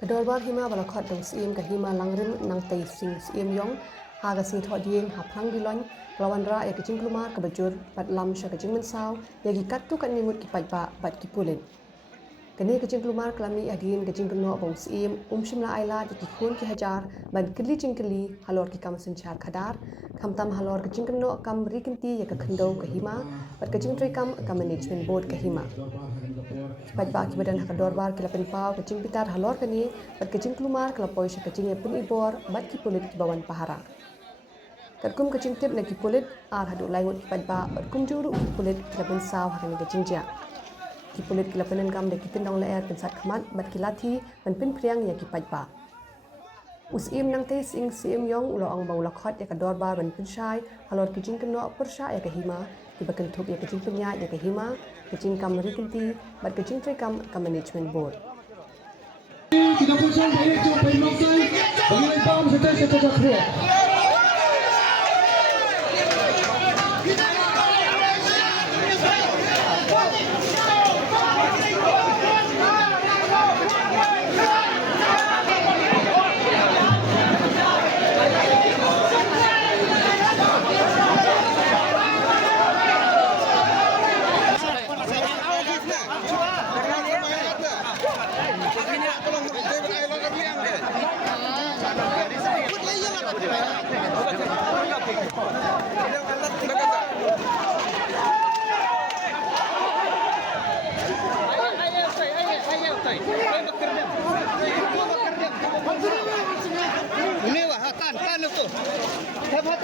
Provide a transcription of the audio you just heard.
Kedua bar hima balakot dong siem ke hima langrim nang tei sing siem yong haga sing thot dieng haplang dilon lawan ra ya kecing kelumar ke bejur pat lam sya kecing mensau ya gikat tu kan nimut kipat ba bat kipulin kene kecing kelumar kelami adin kecing keno bong siem shimla aila di kikun ki hajar ban keli cingkeli halor ki kam senchar khadar kam tam halor kecing keno kam rikinti ya ke khendo ke hima pat kecing tri kam management board ke hima kipat ba ki badan hakador bar ki lapen pau kecing pitar halor kani pat kecing kelumar kelapoi sya kecing ya pun ibor bat ki pulit ki bawan pahara Katkum kecing tip na kipulit ar hadu langut kipat ba kum juru kipulit kilapen saw hakani kecing ja kipulit kilapenan kam de kitendong leer pensat khamat bat kilati ban pin priang ya kipat ba usim nang te sing sim yong ulo ang bau lakhot ya kador ba ban pin shai halor kecing keno persha ya kahima kibakan thup ya kecing penya ya kahima kecing kam rikinti bat kecing tre kam management board Kita pusing dari coba pemakaian bagi pam setelah kriya. Ini wah, kan itu. Hebat,